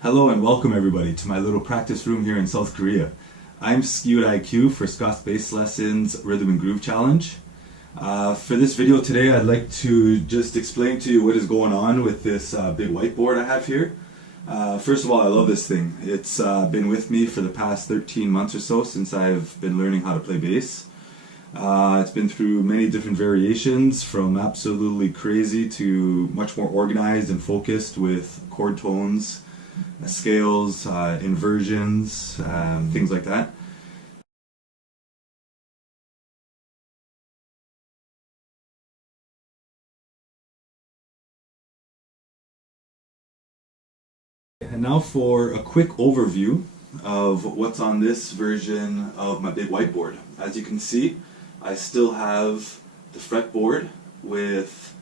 Hello and welcome everybody to my little practice room here in South Korea. I'm Skewed IQ for Scott's Bass Lessons Rhythm and Groove Challenge. For this video today I'd like to just explain to you what is going on with this big whiteboard I have here. First of all, I love this thing. It's been with me for the past 13 months or so since I've been learning how to play bass. It's been through many different variations, from absolutely crazy to much more organized and focused with chord tones, scales, inversions, things like that. And now for a quick overview of what's on this version of my big whiteboard. As you can see, I still have the fretboard with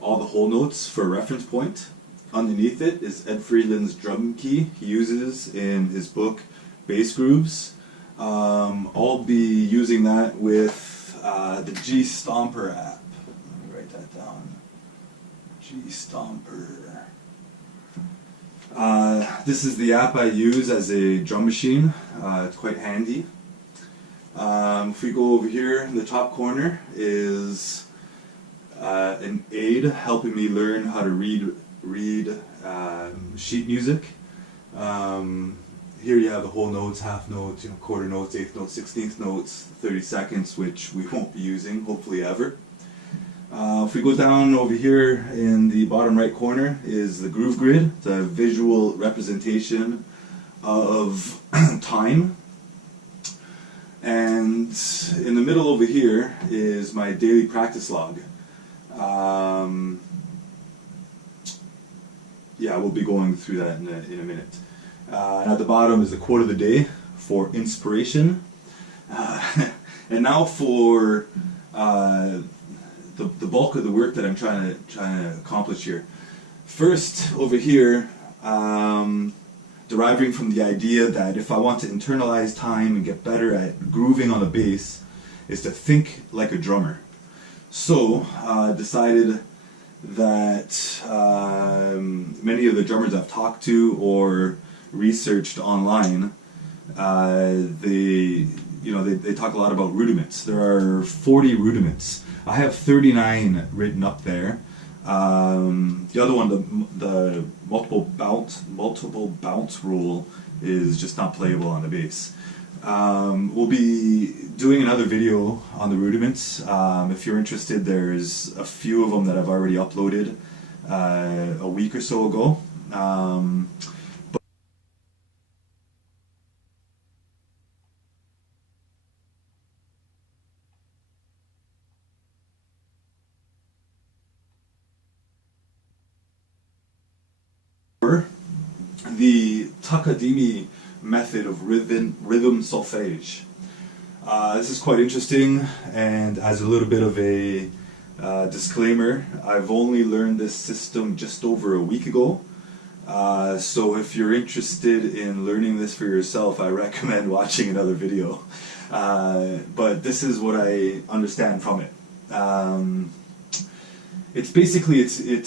all the whole notes for a reference point. Underneath it is Ed Friedland's drum key he uses in his book Bass Grooves. I'll be using that with the G Stomper app. Let me write that down. G Stomper. This is the app I use as a drum machine. It's quite handy. If we go over here in the top corner is an aid helping me learn how to read sheet music. Here you have the whole notes, half notes, quarter notes, eighth notes, 16th notes, 30 seconds, which we won't be using, hopefully ever. If we go down over here in the bottom right corner is the groove grid. It's a visual representation of time. And in the middle over here is my daily practice log. Yeah, we'll be going through that in a minute. And at the bottom is the quote of the day for inspiration. And now for the bulk of the work that I'm trying to accomplish here. First, over here, deriving from the idea that if I want to internalize time and get better at grooving on the bass, is to think like a drummer. So, decided that many of the drummers I've talked to or researched online, they talk a lot about rudiments. There are 40 rudiments. I have 39 written up there. The other one, the multiple bounce rule, is just not playable on the bass. We'll be doing another video on the rudiments. If you're interested, there's a few of them that I've already uploaded a week or so ago. The Takadimi method of rhythm solfege. This is quite interesting, and as a little bit of a disclaimer, I've only learned this system just over a week ago. So if you're interested in learning this for yourself, I recommend watching another video. But this is what I understand from it. It's basically, it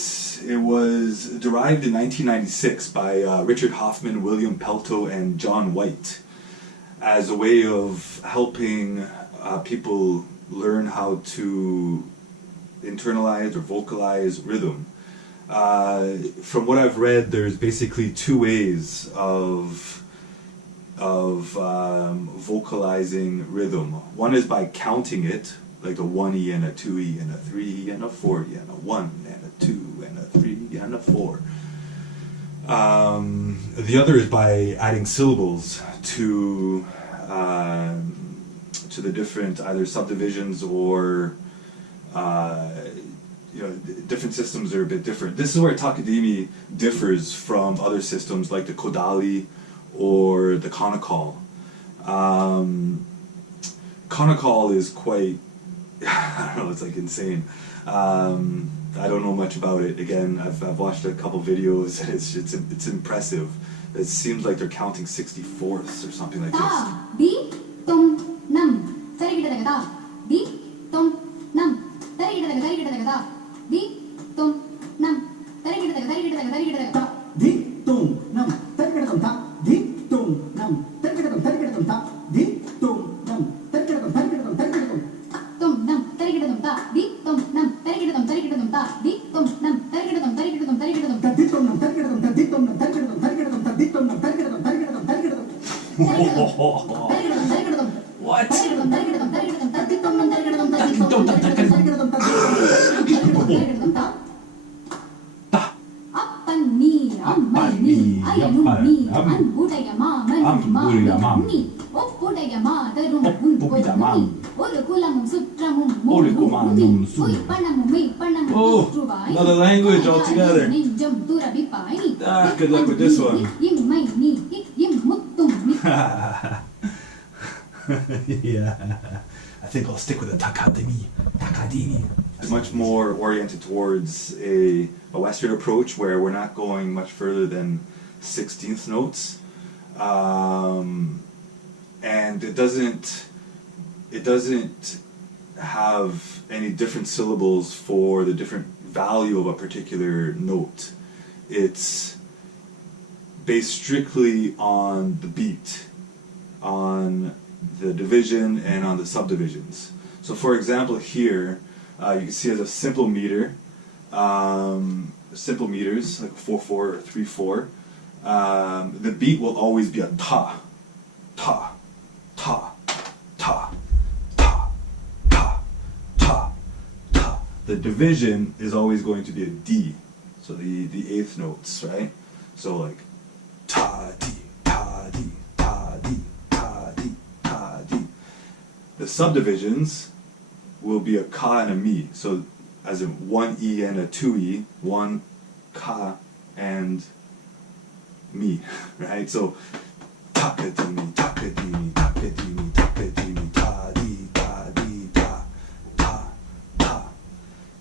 was derived in 1996 by Richard Hoffman, William Pelto, and John White as a way of helping people learn how to internalize or vocalize rhythm. From what I've read, there's basically two ways of vocalizing rhythm. One is by counting it, like a 1E and a 2E and a 3E and a 4E and a 1 and a 2 and a 3 and a 4. The other is by adding syllables to the different either subdivisions or different systems are a bit different. This is where Takadimi differs from other systems like the Kodali or the Konakol. Konakol is quite, I don't know, it's like insane. I don't know much about it. Again, I've watched a couple videos and it's impressive. It seems like they're counting 64ths or something like this. What? Oh, another language altogether. Good luck with this one. Yeah, I think I'll stick with the Takadimi. It's much more oriented towards a Western approach where we're not going much further than 16th notes, and it doesn't have any different syllables for the different value of a particular note. It's based strictly on the beat, on the division, and on the subdivisions. So for example here, you can see as a simple meter, simple meters like 4/4 or 3/4, the beat will always be a ta, ta, ta, ta, ta, ta, ta, ta. The division is always going to be a D, so the eighth notes, right? So like ta di, ta di, ta di, ta di, ta di. The subdivisions will be a ka and a mi, so as in one E and a two E, one ka and mi, right? So takadimi, takadimi, takadimi, takadimi, ta di, ta di, ta, ta, ta.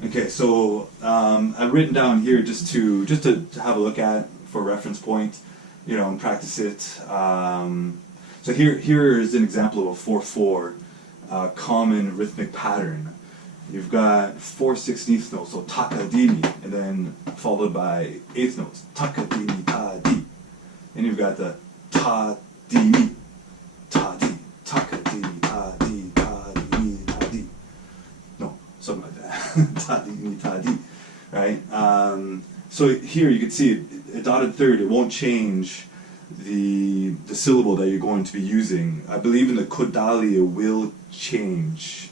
Okay, so I've written down here just to have a look at for reference point, you know, and practice it. So here is an example of a 4/4 common rhythmic pattern. You've got 4/16 notes, so takadimi, and then followed by eighth notes, takadimi, ta di. And you've got the ta di mi, ta di, takadimi, ta di, ta di mi, ta di. No, something like that. Ta di mi, ta di. Right? So here you can see a dotted third, it won't change the syllable that you're going to be using. I believe in the kodali it will change.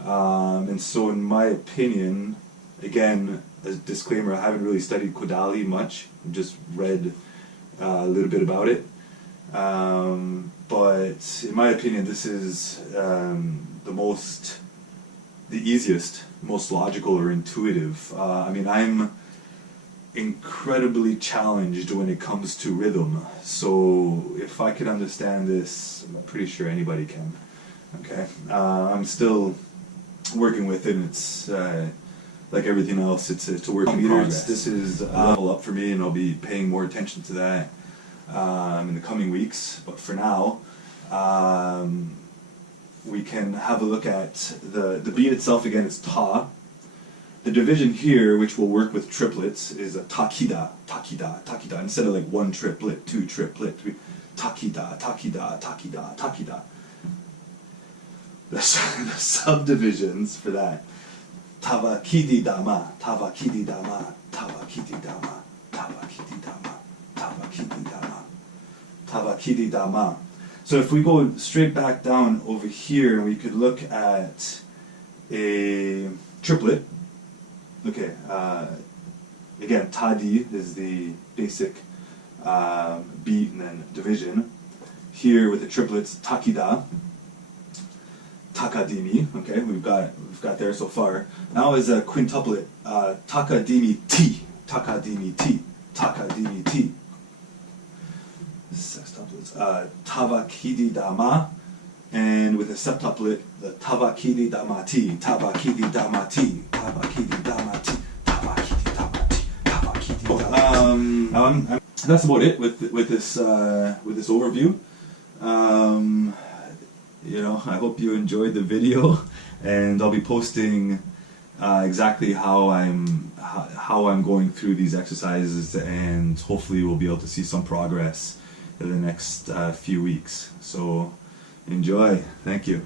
And so in my opinion, again, as a disclaimer, I haven't really studied kodali much, I've just read a little bit about it. But in my opinion, this is the easiest, most logical or intuitive. I mean, I'm incredibly challenged when it comes to rhythm, so if I could understand this, I'm pretty sure anybody can. Okay, I'm still working with it, and it's like everything else, it's a work in progress. This is a level up for me, and I'll be paying more attention to that in the coming weeks. But for now, we can have a look at the beat itself. Again, it's ta. The division here, which will work with triplets, is a takida, takida, takida. Instead of like one triplet, two triplet, three, takida, takida, takida, takida. The subdivisions for that, tavakidi dama, tavakidi dama, tavakidi dama, tavakidi dama, tavakidi dama, tavakidi dama. So if we go straight back down over here, we could look at a triplet. Okay, again, tadi is the basic beat and then division. Here with the triplets, takida, takadimi. Okay, we've got there so far. Now is a quintuplet, takadimi ti, takadimi ti, takadimi ti. Sextuplets, tavakidi dama, and with a septuplet, the tavakidi damati, tavakidi damati, tavakidi damati, tavakidi damati, tavakidi damati. That's about it with this overview. You know, I hope you enjoyed the video, and I'll be posting exactly how I'm going through these exercises, and hopefully we'll be able to see some progress in the next few weeks. So enjoy. Thank you.